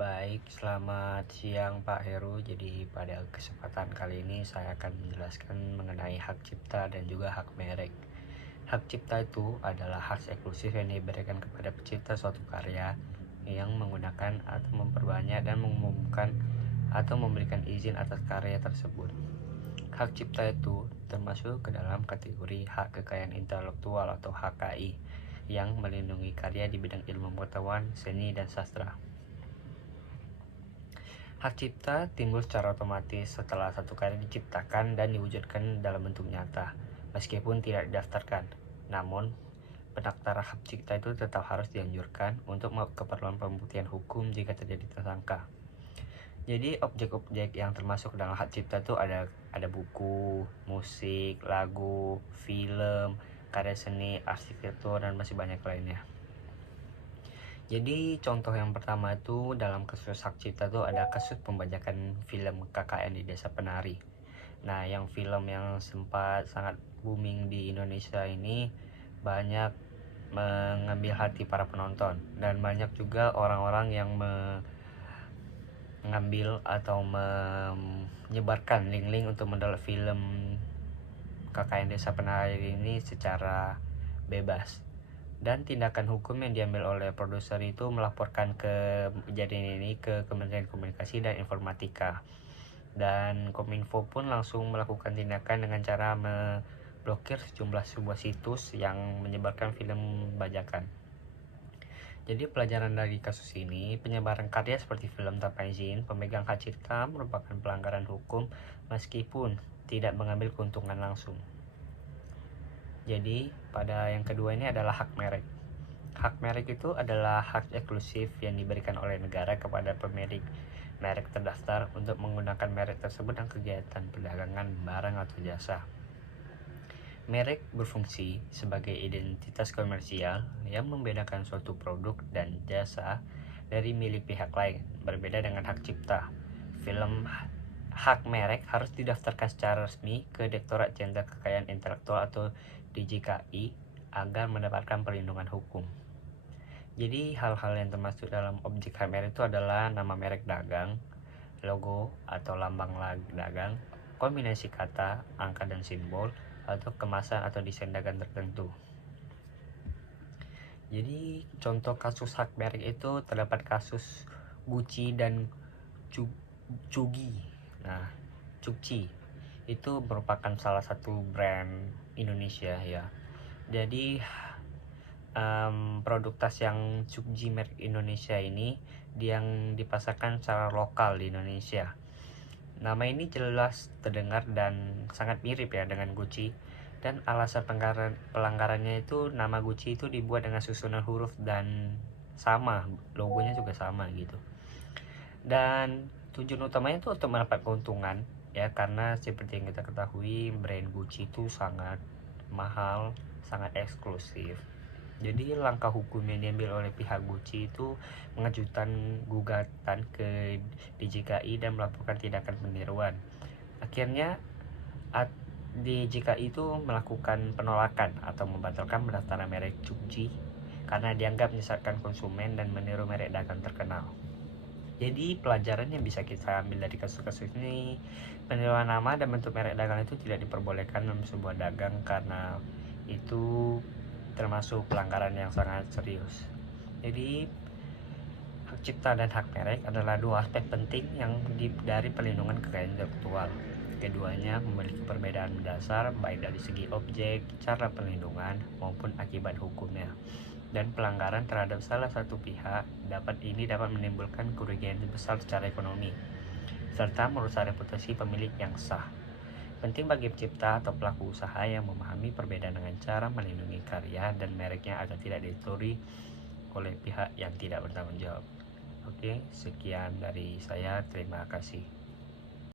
Baik, selamat siang Pak Heru. Jadi pada kesempatan kali ini saya akan menjelaskan mengenai hak cipta dan juga hak merek. Hak cipta itu adalah hak eksklusif yang diberikan kepada pencipta suatu karya yang menggunakan atau memperbanyak dan mengumumkan atau memberikan izin atas karya tersebut. Hak cipta itu termasuk ke dalam kategori hak kekayaan intelektual atau HKI yang melindungi karya di bidang ilmu pengetahuan, seni, dan sastra. Hak cipta timbul secara otomatis setelah satu karya diciptakan dan diwujudkan dalam bentuk nyata, meskipun tidak didaftarkan. Namun, pendaftaran hak cipta itu tetap harus dianjurkan untuk keperluan pembuktian hukum jika terjadi tersangka. Jadi objek-objek yang termasuk dalam hak cipta itu ada buku, musik, lagu, film, karya seni, arsitektur, dan masih banyak lainnya. Jadi contoh yang pertama itu dalam kasus hak cipta itu ada kasus pembajakan film KKN di Desa Penari. Nah, yang film yang sempat sangat booming di Indonesia ini banyak mengambil hati para penonton, dan banyak juga orang-orang yang mengambil atau menyebarkan link-link untuk mendownload film KKN Desa Penari ini secara bebas. Dan tindakan hukum yang diambil oleh produser itu melaporkan kejadian ini ke Kementerian Komunikasi dan Informatika, dan Kominfo pun langsung melakukan tindakan dengan cara memblokir sejumlah sebuah situs yang menyebarkan film bajakan. Jadi pelajaran dari kasus ini, penyebaran karya seperti film tanpa izin pemegang hak cipta merupakan pelanggaran hukum meskipun tidak mengambil keuntungan langsung. Jadi pada yang kedua ini adalah hak merek. Hak merek itu adalah hak eksklusif yang diberikan oleh negara kepada pemilik merek terdaftar untuk menggunakan merek tersebut dalam kegiatan perdagangan barang atau jasa. Merek berfungsi sebagai identitas komersial yang membedakan suatu produk dan jasa dari milik pihak lain, berbeda dengan hak cipta. Film hak merek harus didaftarkan secara resmi ke Direktorat Jenderal Kekayaan Intelektual atau DJKI agar mendapatkan perlindungan hukum. Jadi hal-hal yang termasuk dalam objek hak merek itu adalah nama merek dagang, logo atau lambang dagang, kombinasi kata, angka dan simbol, atau kemasan atau desain dagang tertentu. Jadi contoh kasus hak merek itu terdapat kasus Gucci dan Cugi. Nah, Cuci itu merupakan salah satu brand Indonesia ya. Jadi produk tas yang Cuci merek Indonesia ini yang dipasarkan secara lokal di Indonesia. Nama ini jelas terdengar dan sangat mirip ya dengan Gucci, dan alasan pelanggarannya itu nama Gucci itu dibuat dengan susunan huruf dan sama, logonya juga sama gitu. Dan tujuan utamanya itu untuk mendapat keuntungan ya, karena seperti yang kita ketahui brand Gucci itu sangat mahal, sangat eksklusif. Jadi langkah hukum yang diambil oleh pihak Gucci itu mengajukan gugatan ke DJKI dan melakukan tindakan peniruan. Akhirnya DJKI itu melakukan penolakan atau membatalkan pendaftaran merek Gucci karena dianggap menyesatkan konsumen dan meniru merek dagang terkenal. Jadi pelajaran yang bisa kita ambil dari kasus-kasus ini, peniruan nama dan bentuk merek dagang itu tidak diperbolehkan dalam sebuah dagang karena itu termasuk pelanggaran yang sangat serius. Jadi hak cipta dan hak merek adalah dua aspek penting yang dari perlindungan kekayaan intelektual. Keduanya memiliki perbedaan mendasar baik dari segi objek, cara perlindungan maupun akibat hukumnya. Dan pelanggaran terhadap salah satu pihak dapat menimbulkan kerugian besar secara ekonomi serta merusak reputasi pemilik yang sah. Penting bagi pencipta atau pelaku usaha yang memahami perbedaan dengan cara melindungi karya dan mereknya agar tidak ditutupi oleh pihak yang tidak bertanggung jawab. Oke, sekian dari saya. Terima kasih.